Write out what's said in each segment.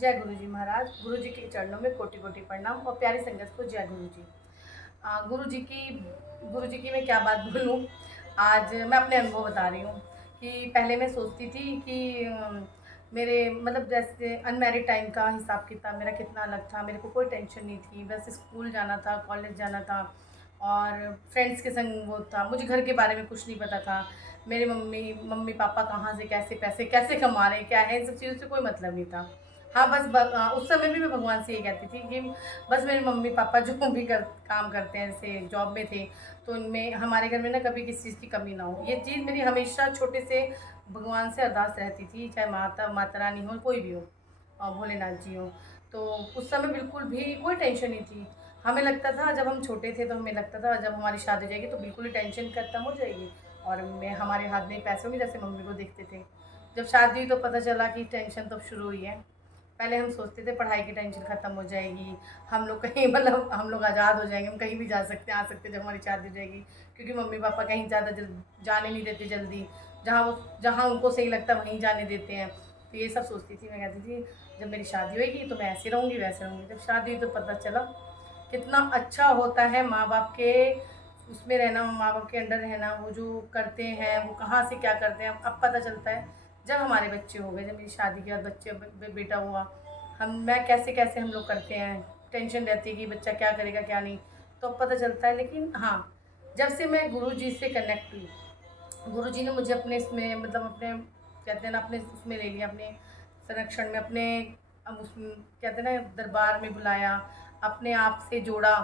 जय गुरु जी महाराज। गुरु जी के चरणों में कोटि कोटि प्रणाम और प्यारी संगत को जय गुरु जी। गुरु जी की मैं क्या बात बोलूँ। आज मैं अपने अनुभव बता रही हूँ कि पहले मैं सोचती थी कि मेरे मतलब जैसे अनमैरिड टाइम का हिसाब किताब मेरा कितना अलग था। मेरे को कोई टेंशन नहीं थी, बस स्कूल जाना था, कॉलेज जाना था और फ्रेंड्स के संग वो था। मुझे घर के बारे में कुछ नहीं पता था। मेरे मम्मी मम्मी पापा कहाँ से कैसे पैसे कैसे कमा रहे हैं क्या है, इन सब चीज़ों से कोई मतलब नहीं था। हाँ, उस समय भी मैं भगवान से ये कहती थी कि बस मेरे मम्मी पापा जो भी काम करते हैं, जैसे जॉब में थे, तो उनमें हमारे घर में ना कभी किसी चीज़ की कमी ना हो। ये चीज़ मेरी हमेशा छोटे से भगवान से अरदास रहती थी, चाहे माता रानी हो, कोई भी हो, भोलेनाथ जी हो। तो उस समय बिल्कुल भी कोई टेंशन नहीं थी। हमें लगता था, जब हम छोटे थे तो हमें लगता था जब हमारी शादी हो जाएगी तो बिल्कुल ही टेंशन खत्म हो जाएगी और मैं हमारे हाथ में पैसे होंगे, जैसे मम्मी को देखते थे। जब शादी हुई तो पता चला कि टेंशन तो शुरू हुई है। पहले हम सोचते थे पढ़ाई की टेंशन ख़त्म हो जाएगी, हम लोग कहीं मतलब हम लोग आज़ाद हो जाएंगे, हम कहीं भी जा सकते हैं, आ सकते हैं जब हमारी शादी हो जाएगी, क्योंकि मम्मी पापा कहीं ज़्यादा जाने नहीं देते जल्दी। जहाँ उनको सही लगता है वहीं जाने देते हैं। तो ये सब सोचती थी। मैं कहती थी जब मेरी शादी होएगी तो मैं ऐसे रहूँगी वैसे रहूँगी। जब शादी हुई तो पता चला कितना अच्छा होता है माँ बाप के उसमें रहना, माँ बाप के अंडर रहना। वो जो करते हैं वो कहाँ से क्या करते हैं अब पता चलता है। जब हमारे बच्चे हो गए, जब मेरी शादी के बाद बेटा हुआ, मैं कैसे कैसे हम लोग करते हैं, टेंशन रहती है कि बच्चा क्या करेगा क्या नहीं, तो अब पता चलता है। लेकिन हाँ, जब से मैं गुरु जी से कनेक्ट हुई, गुरु जी ने मुझे अपने इसमें मतलब अपने कहते हैं ना अपने उसमें ले लिया, अपने संरक्षण में, अपने अब उस कहते हैं ना दरबार में बुलाया, अपने आप से जोड़ा।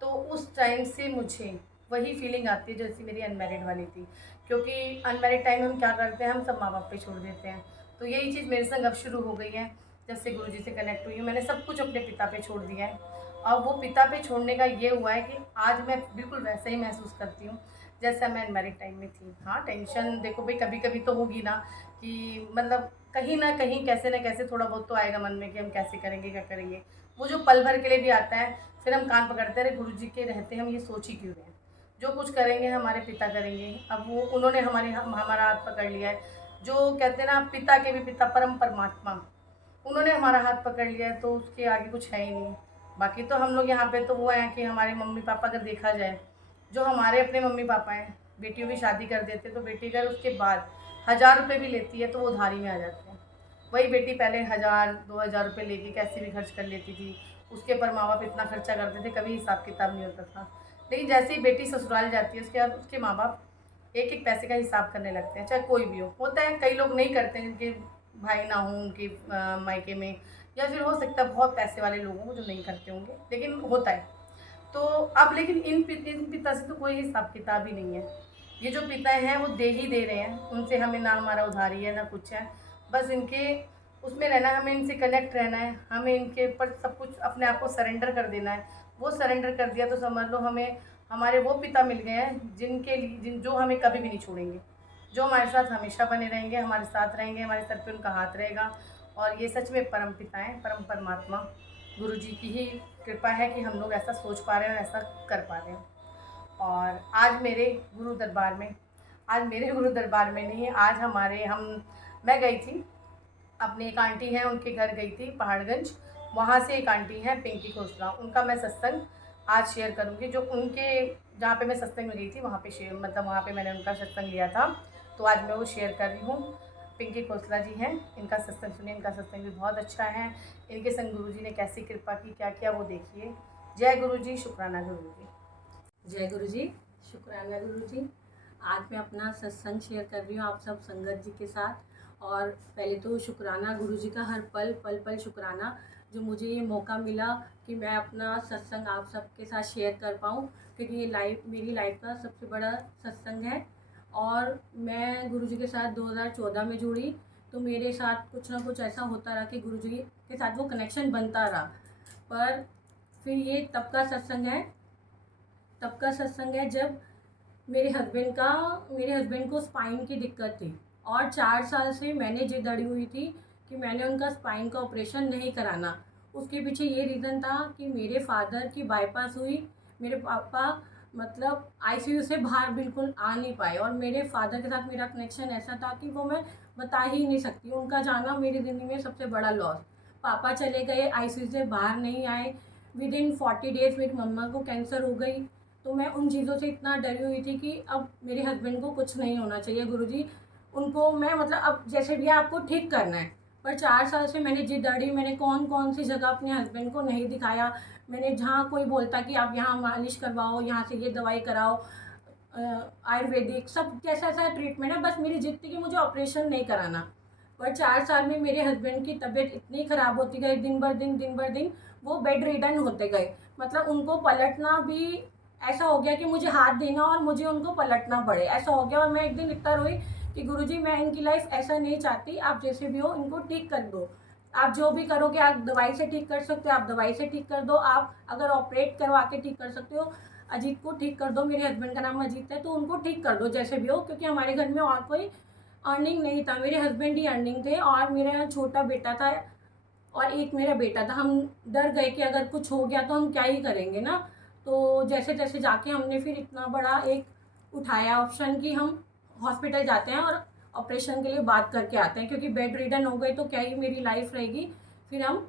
तो उस टाइम से मुझे वही फीलिंग आती है जैसी मेरी अनमैरिड वाली थी, क्योंकि अनमैरिड टाइम हम क्या करते हैं, हम सब माँ बाप पे छोड़ देते हैं। तो यही चीज़ मेरे संग अब शुरू हो गई है। जब से गुरु जी से कनेक्ट हुई हूँ, मैंने सब कुछ अपने पिता पे छोड़ दिया है। और वो पिता पे छोड़ने का ये हुआ है कि आज मैं बिल्कुल वैसा ही महसूस करती हूँ जैसा मैं अनमैरिड टाइम में थी। हाँ, टेंशन देखो भाई कभी कभी तो होगी ना, कि मतलब कहीं ना कहीं कैसे ना कैसे थोड़ा बहुत तो आएगा मन में कि हम कैसे करेंगे क्या करेंगे। वो जो पल भर के लिए भी आता है, फिर हम कान पकड़ते रहे गुरु जी के रहते हम ये सोच ही क्यों रहे हैं। जो कुछ करेंगे हमारे पिता करेंगे। अब वो उन्होंने हमारा हाथ पकड़ लिया है। जो कहते हैं ना पिता के भी पिता परम परमात्मा, उन्होंने हमारा हाथ पकड़ लिया है, तो उसके आगे कुछ है ही नहीं। बाकी तो हम लोग यहाँ पे तो वो हैं कि हमारे मम्मी पापा अगर देखा जाए, जो हमारे अपने मम्मी पापा हैं, बेटियों की शादी कर देते तो बेटी अगर उसके बाद 1000 रुपये भी लेती है तो वो उधारी में आ जाते हैं। वही बेटी पहले 1000 2000 रुपये लेके कैसे भी खर्च कर लेती थी, उसके ऊपर माँ बाप इतना खर्चा करते थे, कभी हिसाब किताब नहीं होता था। लेकिन जैसे ही बेटी ससुराल जाती है उसके बाद उसके माँ बाप एक एक पैसे का हिसाब करने लगते हैं, चाहे कोई भी हो। होता है कई लोग नहीं करते हैं जिनके भाई ना हों उनके मायके में, या फिर हो सकता है बहुत पैसे वाले लोग हों जो नहीं करते होंगे, लेकिन होता है। तो अब लेकिन इन पिता से तो कोई हिसाब किताब ही नहीं है। ये जो पिता हैं वो दे ही दे रहे हैं, उनसे हमें ना हमारा उधारी है ना कुछ है। बस इनके उसमें रहना है, हमें इनसे कनेक्ट रहना है, हमें इनके ऊपर सब कुछ अपने आप को सरेंडर कर देना है। वो सरेंडर कर दिया तो समझ लो हमें हमारे वो पिता मिल गए हैं जिनके लिए जो हमें कभी भी नहीं छोड़ेंगे, जो हमारे साथ हमेशा बने रहेंगे, हमारे साथ रहेंगे, हमारे सर पे उनका हाथ रहेगा। और ये सच में परम पिता हैं, परम परमात्मा गुरु जी की ही कृपा है कि हम लोग ऐसा सोच पा रहे हैं और ऐसा कर पा रहे हैं। और आज मेरे गुरु दरबार में नहीं, आज हमारे हम मैं गई थी, अपनी एक आंटी हैं उनके घर गई थी पहाड़गंज। वहाँ से एक आंटी हैं पिंकी खोसला, उनका मैं सत्संग आज शेयर करूँगी। जो उनके जहाँ पे मैं सत्संग में गई थी वहाँ पे शेयर मतलब वहाँ पे मैंने उनका सत्संग लिया था, तो आज मैं वो शेयर कर रही हूँ। पिंकी खोसला जी हैं, इनका सत्संग सुनिए, इनका सत्संग भी बहुत अच्छा है। इनके संग गुरु जी ने कैसी कृपा की, क्या किया वो देखिए। जय गुरु जी, शुक्राना गुरु जी। जय गुरु जी, शुक्राना गुरु जी। आज मैं अपना सत्संग शेयर कर रही हूँ आप सब संगत जी के साथ। और पहले तो शुक्राना गुरु जी का, हर पल पल पल शुक्राना जो मुझे ये मौका मिला कि मैं अपना सत्संग आप सबके साथ शेयर कर पाऊँ, क्योंकि ये मेरी लाइफ का सबसे बड़ा सत्संग है। और मैं गुरु जी के साथ 2014 में जुड़ी, तो मेरे साथ कुछ ना कुछ ऐसा होता रहा कि गुरु जी के साथ वो कनेक्शन बनता रहा। पर फिर ये तब का सत्संग है जब मेरे हस्बैंड को स्पाइन की दिक्कत थी। और 4 साल से मैंने जिद अड़ी हुई थी कि मैंने उनका स्पाइन का ऑपरेशन नहीं कराना। उसके पीछे ये रीज़न था कि मेरे फादर की बाईपास हुई, मेरे पापा मतलब आईसीयू से बाहर बिल्कुल आ नहीं पाए, और मेरे फादर के साथ मेरा कनेक्शन ऐसा था कि वो मैं बता ही नहीं सकती। उनका जाना मेरी ज़िंदगी में सबसे बड़ा लॉस। पापा चले गए, आईसीयू से बाहर नहीं आए। विद इन 40 डेज़ मेरी मम्मा को कैंसर हो गई। तो मैं उन चीज़ों से इतना डरी हुई थी कि अब मेरे हस्बैंड को कुछ नहीं होना चाहिए गुरुजी। उनको मैं मतलब अब जैसे भी आपको ठीक करना है। पर 4 साल से मैंने जिद अड़ी, मैंने कौन-कौन सी जगह अपने हस्बैंड को नहीं दिखाया। मैंने जहाँ कोई बोलता कि आप यहाँ मालिश करवाओ, यहाँ से ये दवाई कराओ, आयुर्वेदिक सब जैसा-जैसा ट्रीटमेंट है, बस मेरी जिद थी कि मुझे ऑपरेशन नहीं कराना। पर 4 साल में मेरे हस्बैंड की तबीयत इतनी ख़राब होती गई, दिन भर दिन वो बेड रिडन होते गए। मतलब उनको पलटना भी ऐसा हो गया कि मुझे हाथ देना और मुझे उनको पलटना पड़े, ऐसा हो गया। और मैं एक दिन इतना रोई कि गुरुजी मैं इनकी लाइफ ऐसा नहीं चाहती, आप जैसे भी हो इनको ठीक कर दो। आप जो भी करोगे, आप दवाई से ठीक कर सकते हो, आप दवाई से ठीक कर दो। आप अगर ऑपरेट करवा के ठीक कर सकते हो, अजीत को ठीक कर दो, मेरे हस्बैंड का नाम अजीत है, तो उनको ठीक कर दो जैसे भी हो। क्योंकि हमारे घर में और कोई अर्निंग नहीं था, मेरे हस्बैंड ही अर्निंग थे और मेरा छोटा बेटा था और एक मेरा बेटा था। हम डर गए कि अगर कुछ हो गया तो हम क्या ही करेंगे ना। तो जैसे तैसे जाके हमने फिर इतना बड़ा एक उठाया ऑप्शन कि हम हॉस्पिटल जाते हैं और ऑपरेशन के लिए बात करके आते हैं, क्योंकि बेड रिडन हो गई तो क्या ही मेरी लाइफ रहेगी। फिर हम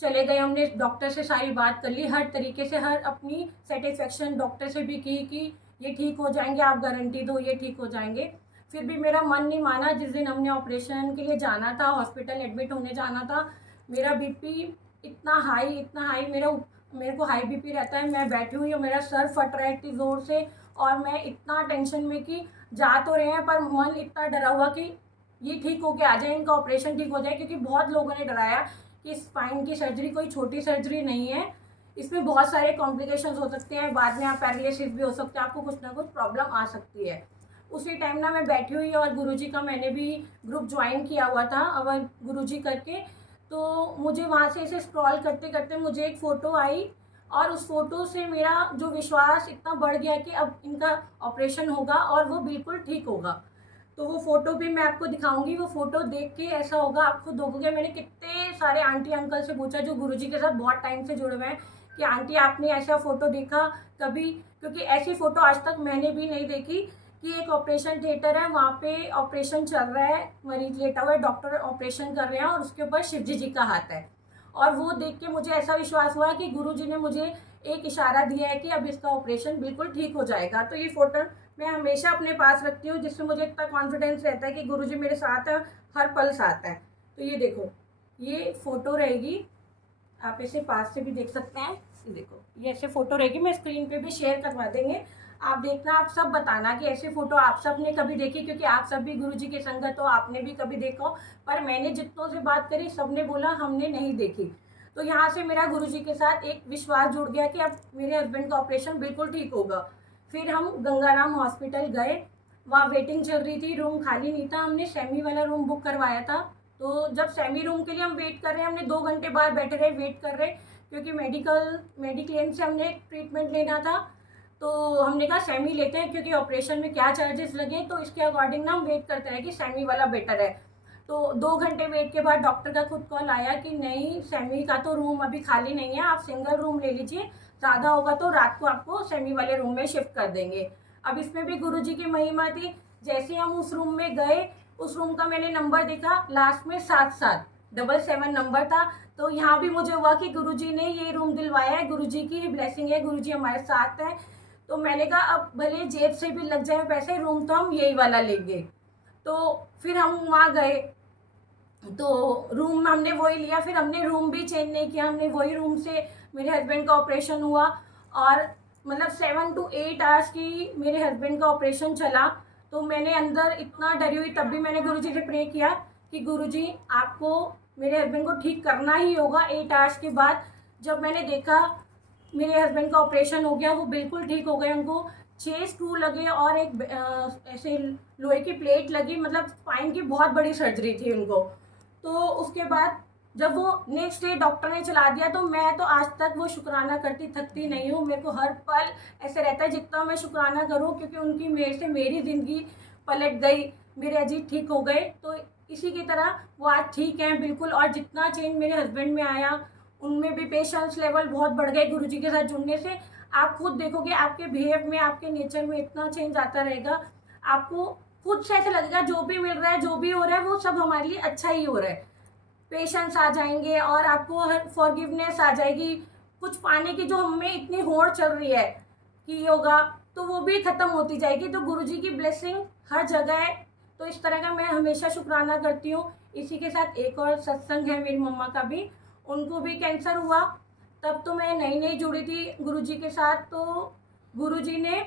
चले गए, हमने डॉक्टर से सारी बात कर ली, हर तरीके से हर अपनी सेटिस्फेक्शन डॉक्टर से भी की कि ये ठीक हो जाएंगे, आप गारंटी दो ये ठीक हो जाएंगे। फिर भी मेरा मन नहीं माना। जिस दिन हमने ऑपरेशन के लिए जाना था, हॉस्पिटल एडमिट होने जाना था, मेरा बीपी इतना हाई मेरे को हाई बीपी रहता है। मैं बैठी हुई हूँ, मेरा सर फट रहा है इतनी ज़ोर से और मैं इतना टेंशन में कि जा तो रहे हैं पर मन इतना डरा हुआ कि ये ठीक होके आ जाए, इनका ऑपरेशन ठीक हो जाए। क्योंकि बहुत लोगों ने डराया कि स्पाइन की सर्जरी कोई छोटी सर्जरी नहीं है, इसमें बहुत सारे कॉम्प्लिकेशंस हो सकते हैं, बाद में आप पैरालिसिस भी हो सकते हैं, आपको कुछ ना कुछ प्रॉब्लम आ सकती है। उसी टाइम ना मैं बैठी हुई और गुरुजी का मैंने भी ग्रुप ज्वाइन किया हुआ था अवर गुरुजी करके। तो मुझे वहाँ से ऐसे स्क्रॉल करते करते मुझे एक फ़ोटो आई और उस फ़ोटो से मेरा जो विश्वास इतना बढ़ गया कि अब इनका ऑपरेशन होगा और वो बिल्कुल ठीक होगा। तो वो फ़ोटो भी मैं आपको दिखाऊंगी। वो फ़ोटो देख के ऐसा होगा, आप खुद देखोगे। मैंने कितने सारे आंटी अंकल से पूछा जो गुरुजी के साथ बहुत टाइम से जुड़े हुए हैं कि आंटी आपने ऐसा फ़ोटो देखा कभी? क्योंकि ऐसी फ़ोटो आज तक मैंने भी नहीं देखी कि एक ऑपरेशन थिएटर है, वहाँ पे ऑपरेशन चल रहा है, मरीज लेटा हुआ है, डॉक्टर ऑपरेशन कर रहे हैं और उसके ऊपर शिवजी जी का हाथ है। और वो देख के मुझे ऐसा विश्वास हुआ कि गुरुजी ने मुझे एक इशारा दिया है कि अब इसका ऑपरेशन बिल्कुल ठीक हो जाएगा। तो ये फ़ोटो मैं हमेशा अपने पास रखती हूँ, जिससे मुझे इतना कॉन्फिडेंस रहता है कि गुरुजी मेरे साथ है, हर पल साथ है। तो ये देखो, ये फ़ोटो रहेगी, आप इसे पास से भी देख सकते हैं। ये देखो, ये ऐसे फ़ोटो रहेगी, मैं स्क्रीन पे भी शेयर करवा देंगे, आप देखना। आप सब बताना कि ऐसे फ़ोटो आप सब ने कभी देखी, क्योंकि आप सब भी गुरुजी के संगत हो, आपने भी कभी देखा हो। पर मैंने जितनों से बात करी सब ने बोला हमने नहीं देखी। तो यहाँ से मेरा गुरुजी के साथ एक विश्वास जुड़ गया कि अब मेरे हस्बैंड का ऑपरेशन बिल्कुल ठीक होगा। फिर हम गंगाराम हॉस्पिटल गए, वहाँ वेटिंग चल रही थी, रूम खाली नहीं था, हमने सेमी वाला रूम बुक करवाया था। तो जब सेमी रूम के लिए हम वेट कर रहे हैं, हमने 2 घंटे बाहर बैठे रहे वेट कर रहे, क्योंकि मेडिक्लेम से हमने ट्रीटमेंट लेना था। तो हमने कहा सेमी लेते हैं, क्योंकि ऑपरेशन में क्या चार्जेस लगे तो इसके अकॉर्डिंग ना हम वेट करते रहे कि सेमी वाला बेटर है। तो 2 घंटे वेट के बाद डॉक्टर का खुद कॉल आया कि नहीं, सेमी का तो रूम अभी खाली नहीं है, आप सिंगल रूम ले लीजिए, ज़्यादा होगा तो रात को आपको सेमी वाले रूम में शिफ्ट कर देंगे। अब इसमें भी गुरुजी की महिमा थी। जैसे हम उस रूम में गए, उस रूम का मैंने नंबर देखा, लास्ट में 7777 नंबर था। तो यहाँ भी मुझे हुआ कि गुरुजी ने ये रूम दिलवाया है, गुरुजी की ब्लेसिंग है, गुरुजी हमारे साथ है। तो मैंने कहा अब भले जेब से भी लग जाए पैसे, रूम तो हम यही वाला लेंगे। तो फिर हम वहाँ गए, तो रूम हमने वही लिया। फिर हमने रूम भी चेंज नहीं किया, हमने वही रूम से मेरे हस्बैंड का ऑपरेशन हुआ। और मतलब 7 to 8 आवर्स की मेरे हस्बैंड का ऑपरेशन चला। तो मैंने अंदर इतना डरी हुई, तब भी मैंने गुरुजी से प्रे किया कि गुरुजी आपको मेरे हस्बैंड को ठीक करना ही होगा। 8 आवर्स के बाद जब मैंने देखा मेरे हस्बैंड का ऑपरेशन हो गया, वो बिल्कुल ठीक हो गए। उनको 6 स्क्रू लगे और एक ऐसे लोहे की प्लेट लगी, मतलब स्पाइन की बहुत बड़ी सर्जरी थी उनको। तो उसके बाद जब वो नेक्स्ट डे डॉक्टर ने चला दिया, तो मैं तो आज तक वो शुक्राना करती थकती नहीं हूँ। मेरे को हर पल ऐसे रहता है जितना मैं शुक्राना करूँ, क्योंकि उनकी मेरे से मेरी ज़िंदगी पलट गई, मेरे अजीत ठीक हो गए। तो इसी की तरह वो आज ठीक हैं बिल्कुल। और जितना चेंज मेरे हस्बैंड में आया, उनमें भी पेशेंस लेवल बहुत बढ़ गए गुरुजी के साथ जुड़ने से। आप खुद देखोगे आपके बिहेव में, आपके नेचर में इतना चेंज आता रहेगा, आपको खुद से ऐसा लगेगा जो भी मिल रहा है, जो भी हो रहा है, वो सब हमारे लिए अच्छा ही हो रहा है। पेशेंस आ जाएंगे और आपको फॉरगिवनेस आ जाएगी। कुछ पाने की जो हमें इतनी होड़ चल रही है कि योगा, तो वो भी ख़त्म होती जाएगी। तो गुरुजी की ब्लेसिंग हर जगह है। तो इस तरह का मैं हमेशा शुक्राना करती हूँ। इसी के साथ एक और सत्संग है मेरी मम्मा का भी, उनको भी कैंसर हुआ। तब तो मैं नई नई जुड़ी थी गुरुजी के साथ। तो गुरुजी ने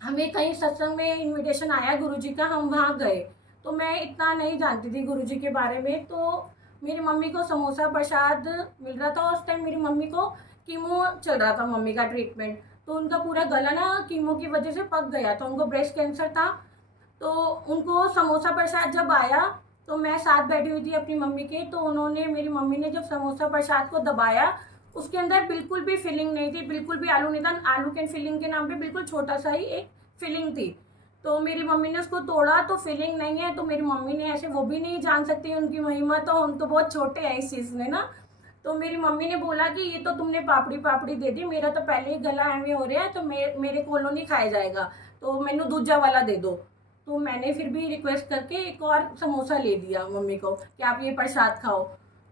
हमें कहीं सत्संग में इनविटेशन आया गुरुजी का, हम वहाँ गए। तो मैं इतना नहीं जानती थी गुरुजी के बारे में। तो मेरी मम्मी को समोसा प्रसाद मिल रहा था। उस टाइम मेरी मम्मी को कीमो चल रहा था, मम्मी का ट्रीटमेंट। तो उनका पूरा गला ना कीमो की वजह से पक गया था, उनको ब्रेस्ट कैंसर था। तो उनको समोसा प्रसाद जब आया तो मैं साथ बैठी हुई थी अपनी मम्मी के। तो उन्होंने, मेरी मम्मी ने जब समोसा प्रसाद को दबाया, उसके अंदर बिल्कुल भी फिलिंग नहीं थी, बिल्कुल भी आलू नहीं था। आलू के फिलिंग के नाम पे बिल्कुल छोटा सा ही एक फिलिंग थी। तो मेरी मम्मी ने उसको तोड़ा तो फिलिंग नहीं है। तो मेरी मम्मी ने ऐसे, वो भी नहीं जान सकती उनकी महिमा, तो हम तो बहुत छोटे हैं इस चीज़ में ना। तो मेरी मम्मी ने बोला कि ये तो तुमने पापड़ी पापड़ी दे दी, मेरा तो पहले ही गला एवं हो रहा है, तो मेरे कोलों नहीं खाया जाएगा, तो मैंने दूजा वाला दे दो। तो मैंने फिर भी रिक्वेस्ट करके एक और समोसा ले दिया मम्मी को कि आप ये प्रसाद खाओ।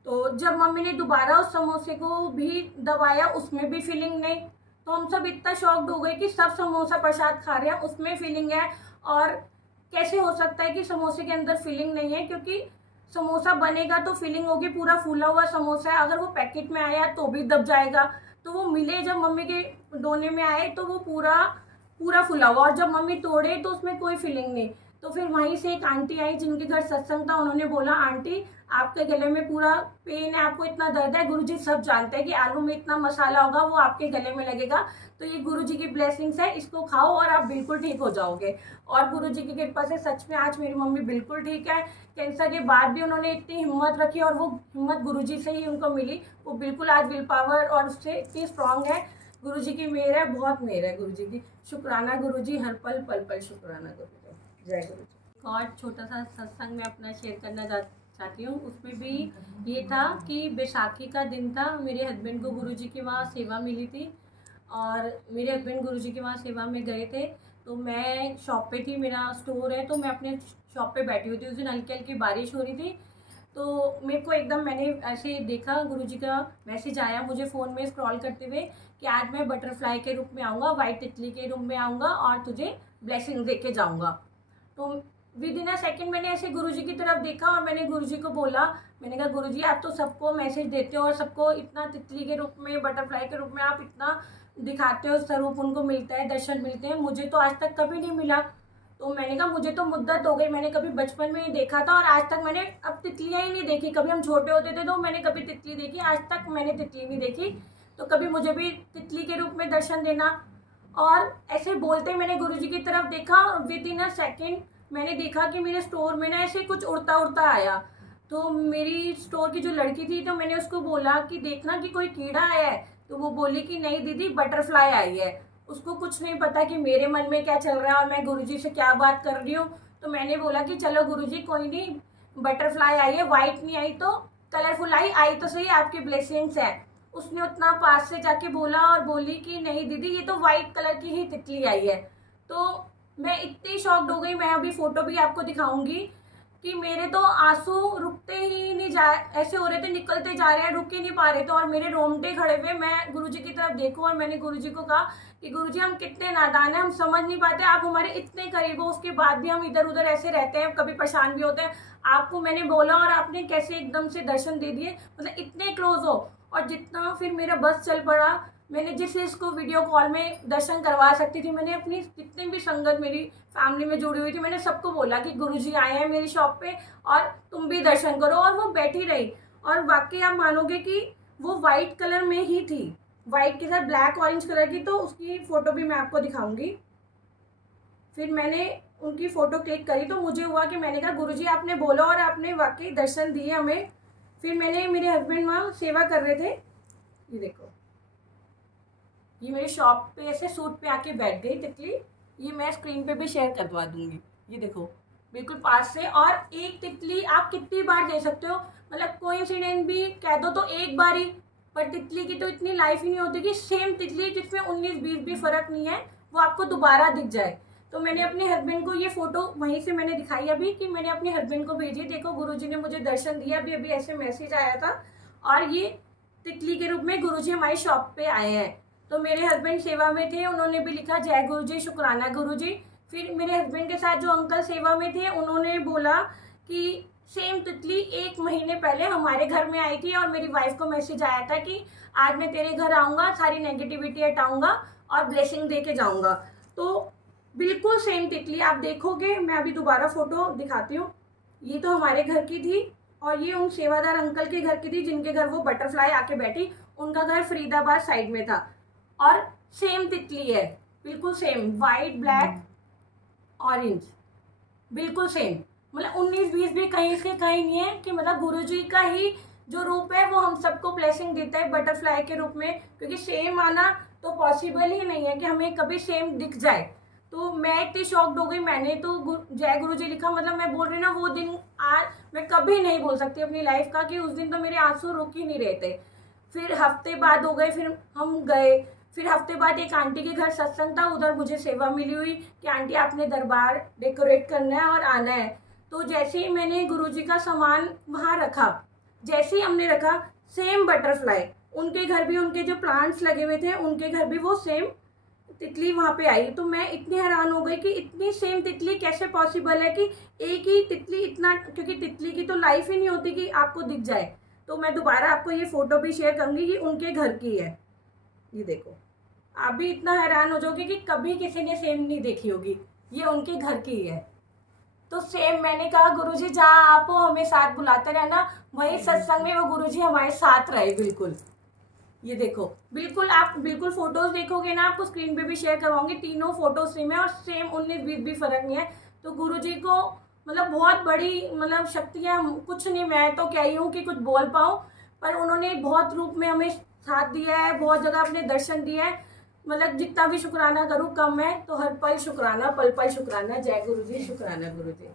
तो जब मम्मी ने दोबारा उस समोसे को भी दबाया, उसमें भी फीलिंग नहीं। तो हम सब इतना शॉक्ड हो गए कि सब समोसा प्रसाद खा रहे हैं, उसमें फीलिंग है, और कैसे हो सकता है कि समोसे के अंदर फीलिंग नहीं है। क्योंकि समोसा बनेगा तो फीलिंग होगी, पूरा फूला हुआ समोसा है। अगर वो पैकेट में आया तो भी दब जाएगा। तो वो मिले जब मम्मी के दोने में आए तो वो पूरा पूरा फुला हुआ, और जब मम्मी तोड़े तो उसमें कोई फीलिंग नहीं। तो फिर वहीं से एक आंटी आई जिनके घर सत्संग था, उन्होंने बोला, आंटी आपके गले में पूरा पेन है, आपको इतना दर्द है, गुरुजी सब जानते हैं कि आलू में इतना मसाला होगा वो आपके गले में लगेगा, तो ये गुरुजी की ब्लेसिंग्स है, इसको खाओ और आप बिल्कुल ठीक हो जाओगे। और गुरुजी की कृपा से सच में आज मेरी मम्मी बिल्कुल ठीक है। कैंसर के बाद भी उन्होंने इतनी हिम्मत रखी, और वो हिम्मत गुरुजी से ही उनको मिली। वो बिल्कुल आज विल पावर और उससे इतनी स्ट्रांग है। गुरुजी की मेहर है, बहुत मेहर है गुरुजी की। शुक्राना गुरुजी, हर पल पल पल शुक्राना गुरुजी। जय गुरुजी। और छोटा सा सत्संग मैं अपना शेयर करना चाहती हूँ। उसमें भी ये था कि बैसाखी का दिन था, मेरे हस्बैंड को गुरुजी की वहाँ सेवा मिली थी, और मेरे हस्बैंड गुरुजी की वहाँ सेवा में गए थे। तो मैं शॉप पे थी, मेरा स्टोर है, तो मैं अपने शॉप पे बैठी हुई थी। उस दिन हल्की हल्की बारिश हो रही थी। तो मेरे को एकदम, मैंने ऐसे देखा गुरुजी का मैसेज आया मुझे फ़ोन में स्क्रॉल करते हुए कि आज मैं बटरफ्लाई के रूप में आऊँगा, वाइट तितली के रूप में आऊँगा और तुझे ब्लेसिंग दे के जाऊँगा। तो विद इन अ सेकेंड मैंने ऐसे गुरुजी की तरफ देखा और मैंने गुरुजी को बोला, मैंने कहा गुरुजी आप तो सबको मैसेज देते हो और सबको इतना तितली के रूप में, बटरफ्लाई के रूप में आप इतना दिखाते हो, स्वरूप उनको मिलता है, दर्शन मिलते हैं, मुझे तो आज तक कभी नहीं मिला। तो मैंने कहा मुझे तो मुद्दत हो गई, मैंने कभी बचपन में देखा था और आज तक मैंने अब तितलियाँ ही नहीं देखी। कभी हम छोटे होते थे तो मैंने कभी तितली देखी, आज तक मैंने तितली नहीं देखी। तो कभी मुझे भी तितली के रूप में दर्शन देना। और ऐसे बोलते मैंने गुरुजी की तरफ देखा, विद इन अ सेकेंड मैंने देखा कि मेरे स्टोर में ना ऐसे कुछ उड़ता उड़ता आया। तो मेरी स्टोर की जो लड़की थी, तो मैंने उसको बोला कि देखना कि कोई कीड़ा आया है। तो वो बोली कि नहीं दीदी, बटरफ्लाई आई है। उसको कुछ नहीं पता कि मेरे मन में क्या चल रहा है और मैं गुरुजी से क्या बात कर रही हूँ। तो मैंने बोला कि चलो गुरुजी कोई नहीं, बटरफ्लाई आई है, वाइट नहीं आई तो कलरफुल आई तो सही, आपकी ब्लेसिंग्स है। उसने उतना पास से जाके बोला और बोली कि नहीं दीदी ये तो वाइट कलर की ही तितली आई है। तो मैं इतनी शॉक्ड हो गई, मैं अभी फ़ोटो भी आपको दिखाऊंगी कि मेरे तो आंसू रुकते ही नहीं जा, ऐसे हो रहे थे, निकलते जा रहे हैं, रुक ही नहीं पा रहे थे और मेरे रोंगटे खड़े हुए। मैं गुरुजी की तरफ देखूं और मैंने गुरुजी को कहा कि गुरुजी हम कितने नादान हैं, हम समझ नहीं पाते, आप हमारे इतने करीब हो, उसके बाद भी हम इधर उधर ऐसे रहते हैं, कभी परेशान भी होते हैं। आपको मैंने बोला और आपने कैसे एकदम से दर्शन दे दिए, मतलब इतने क्लोज हो। और जितना फिर मेरा बस चल पड़ा, मैंने जिस इसको वीडियो कॉल में दर्शन करवा सकती थी, मैंने अपनी जितनी भी संगत मेरी फैमिली में जुड़ी हुई थी, मैंने सबको बोला कि गुरुजी आए हैं मेरी शॉप पे और तुम भी दर्शन करो। और वो बैठी रही और वाकई आप मानोगे कि वो वाइट कलर में ही थी, वाइट के साथ ब्लैक ऑरेंज कलर की। तो उसकी फ़ोटो भी मैं आपको दिखाऊंगी। फिर मैंने उनकी फ़ोटो क्लिक करी तो मुझे हुआ कि मैंने कहा गुरुजी आपने बोला और आपने वाकई दर्शन दिए हमें। फिर मैंने, मेरे हस्बैंड वहाँ सेवा कर रहे थे, ये देखो, ये मेरी शॉप पे ऐसे सूट पे आके बैठ गई तितली। ये मैं स्क्रीन पे भी शेयर करवा दूंगी, ये देखो बिल्कुल पास से। और एक तितली आप कितनी बार दे सकते हो, मतलब कोइंसिडेंट भी कह दो तो एक बार ही, पर तितली की तो इतनी लाइफ ही नहीं होती कि सेम तितली जिसमें 19-20 भी फर्क नहीं है वो आपको दोबारा दिख जाए। तो मैंने अपने हस्बैंड को ये फ़ोटो वहीं से मैंने दिखाई अभी कि मैंने अपने हस्बैंड को भेजी, देखो गुरुजी ने मुझे दर्शन दिया, अभी अभी ऐसे मैसेज आया था। और ये तितली के रूप में गुरुजी हमारी शॉप पे आए हैं। तो मेरे हस्बैंड सेवा में थे, उन्होंने भी लिखा जय गुरुजी, शुक्राना गुरुजी। फिर मेरे हस्बैंड के साथ जो अंकल सेवा में थे उन्होंने बोला कि सेम तितली 1 महीने पहले हमारे घर में आई थी और मेरी वाइफ को मैसेज आया था कि आज मैं तेरे घर आऊँगा, सारी नेगेटिविटी हटाऊँगा और ब्लेसिंग दे के जाऊँगा। तो बिल्कुल सेम तितली आप देखोगे, मैं अभी दोबारा फ़ोटो दिखाती हूँ। ये तो हमारे घर की थी और ये उन सेवादार अंकल के घर की थी जिनके घर वो बटरफ्लाई आके बैठी। उनका घर फरीदाबाद साइड में था और सेम तितली है, बिल्कुल सेम, वाइट, ब्लैक, ऑरेंज, बिल्कुल सेम। मतलब 19-20 भी कहीं से कहीं नहीं है कि मतलब गुरुजी का ही जो रूप है वो हम सबको ब्लेसिंग देता है बटरफ्लाई के रूप में, क्योंकि सेम आना तो पॉसिबल ही नहीं है कि हमें कभी सेम दिख जाए। तो मैं इतनी शॉक्ड हो गई, मैंने तो जय गुरुजी लिखा, मतलब मैं बोल रही ना वो दिन आज मैं कभी नहीं भूल सकती अपनी लाइफ का कि उस दिन तो मेरे आंसू रुक ही नहीं रहे थे। फिर हफ्ते बाद हो गए, फिर हम गए, फिर हफ्ते बाद एक आंटी के घर सत्संग था, उधर मुझे सेवा मिली हुई कि आंटी आपने दरबार डेकोरेट करना है और आना है। तो जैसे ही मैंने गुरुजी का सामान वहाँ रखा, जैसे ही हमने रखा, सेम बटरफ्लाई, उनके घर भी, उनके जो प्लांट्स लगे हुए थे उनके घर भी वो सेम तितली वहाँ पे आई। तो मैं इतनी हैरान हो गई कि इतनी सेम तितली कैसे पॉसिबल है कि एक ही तितली इतना, क्योंकि तितली की तो लाइफ ही नहीं होती कि आपको दिख जाए। तो मैं दोबारा आपको ये फ़ोटो भी शेयर करूँगी, ये उनके घर की है, ये देखो। आप भी इतना हैरान हो जाओगे कि कभी किसी ने सेम नहीं देखी होगी, ये उनके घर की है। तो सेम मैंने कहा गुरुजी जहाँ आप हो हमें साथ बुलाते रहना, वही सत्संग में वो गुरुजी हमारे साथ रहे बिल्कुल। ये देखो, बिल्कुल आप बिल्कुल फोटोज देखोगे ना, आपको स्क्रीन पे भी शेयर करवाऊंगी, तीनों फोटोज सेम है और सेम 19-20 भी फर्क नहीं है। तो गुरुजी को मतलब बहुत बड़ी मतलब शक्तियाँ, कुछ नहीं, मैं तो कह रही हूँ कि कुछ बोल पाऊँ, पर उन्होंने बहुत रूप में हमें साथ दिया है, बहुत जगह अपने दर्शन दिया है। मतलब जितना भी शुक्राना करूँ कम है, तो हर पल शुक्राना, पल पल शुक्राना। जय गुरुजी, शुक्राना गुरुजी।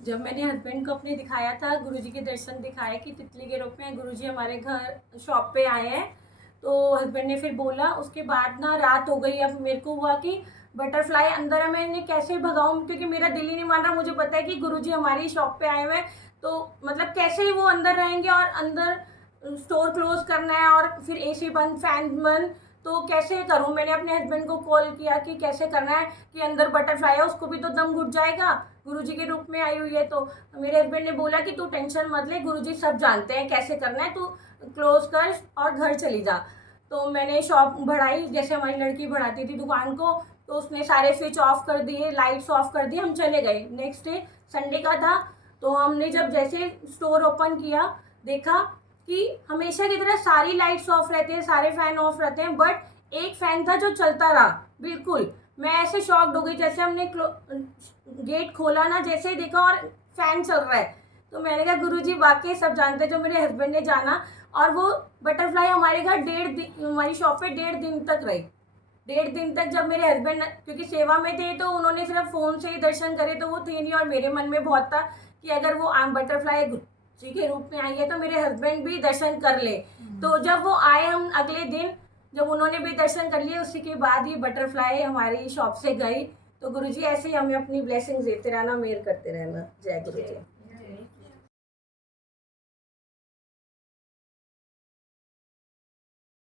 जब मैंने हस्बैंड को अपने दिखाया था, गुरुजी के दर्शन दिखाए कि तितली के रूप में गुरुजी हमारे घर शॉप पे आए हैं, तो हस्बैंड ने फिर बोला, उसके बाद ना रात हो गई, अब मेरे को हुआ कि बटरफ्लाई अंदर है, मैंने कैसे भगाऊं, क्योंकि मेरा दिल ही नहीं मान रहा। मुझे पता है कि गुरुजी हमारी शॉप पे आए हुए हैं, तो मतलब कैसे ही वो अंदर रहेंगे और अंदर स्टोर क्लोज करना है और फिर एसी बंद, फैन बंद, तो कैसे करूं। मैंने अपने हस्बैंड को कॉल किया कि कैसे करना है, कि अंदर बटरफ्लाई है उसको भी तो दम घुट जाएगा, गुरुजी के रूप में आई हुई है। तो मेरे हस्बैंड ने बोला कि तू टेंशन मत ले, गुरुजी सब जानते हैं कैसे करना है, तू क्लोज कर और घर चली जा। तो मैंने शॉप बढ़ाई, जैसे हमारी लड़की बढ़ाती थी दुकान को, तो उसने सारे स्विच ऑफ कर दिए, लाइट्स ऑफ कर दिए, हम चले गए। नेक्स्ट डे संडे का था, तो हमने जब जैसे स्टोर ओपन किया, देखा कि हमेशा की तरह सारी लाइट्स ऑफ रहती हैं, सारे फैन ऑफ रहते हैं, बट एक फैन था जो चलता रहा बिल्कुल। मैं ऐसे शॉक्ड हो गई, जैसे हमने गेट खोला ना, जैसे ही देखा और फैन चल रहा है। तो मैंने कहा गुरुजी वाकई सब जानते हैं, जो मेरे हस्बैंड ने जाना। और वो बटरफ्लाई हमारे घर हमारी शॉप पे 1.5 दिन तक रही। 1.5 दिन तक जब मेरे हस्बैंड, क्योंकि सेवा में थे, तो उन्होंने सिर्फ फ़ोन से ही दर्शन करे, तो वो थे नहीं। और मेरे मन में बहुत था कि अगर वो बटरफ्लाई गुरुजी के रूप में आई है तो मेरे हस्बैंड भी दर्शन कर ले। तो जब वो आए, हम अगले दिन जब उन्होंने भी दर्शन कर लिए, उसी के बाद ही बटरफ्लाई हमारी शॉप से गई। तो गुरुजी ऐसे ही हमें अपनी ब्लेसिंग्स देते रहना, मेहर करते रहना। जय गुरुजी।